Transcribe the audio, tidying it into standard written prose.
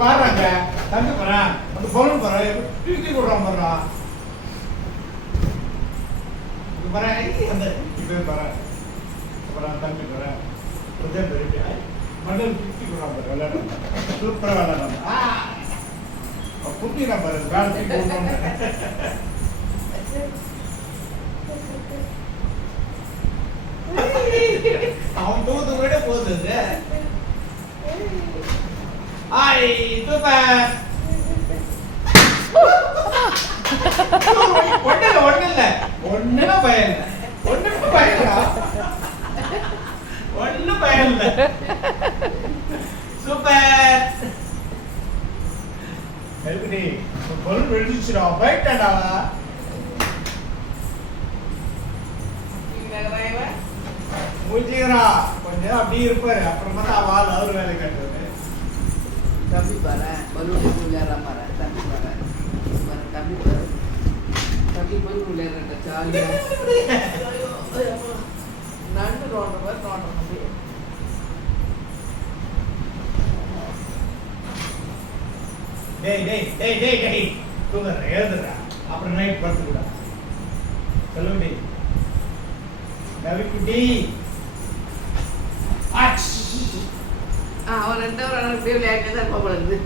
பாருங்க தம்பி போறேன் அந்த பொருள் போறேன் தூக்கி விடுறான் போடுறான் போறேன் அந்த இது போறேன் அப்புறம் தம்பி போறேன் கொஞ்சம் பெரிய மண்டல் தூக்கி விடுறான் பாரு விளையாடுறான் சூப்பராக விளையாடுறான் புட்டினா பாரு வேலை அவன் தூத்து விட போகுது ஆய் சூப்பர் ஒண்ணுல பயம் இல்ல ஒண்ணுமே பயம் இல்ல சூப்பர் எப்படி பொருள் வெடிச்சுடா போயிட்டாடா மூச்சிக்கிறா கொஞ்சம் அப்படி இருப்பாரு அப்புறமா தான் வால் அவரு வேலை கட்டுறது தம்பி பாரு பலூன் விளையாடுற பாரு தம்பி பாரு தம்பி பாரு தம்பி பலூன் விளையாடுற ஜாலியா நண்டு நோண்ட மாதிரி நோண்ட டேய் தூங்குற எழுதுறா அப்புறம் நைட் படுத்து கூட சொல்லுடி ரவிக்குட்டி அவன் 2 hour அப்படியே விளையாட்டு தான் இருப்பா போல இருந்து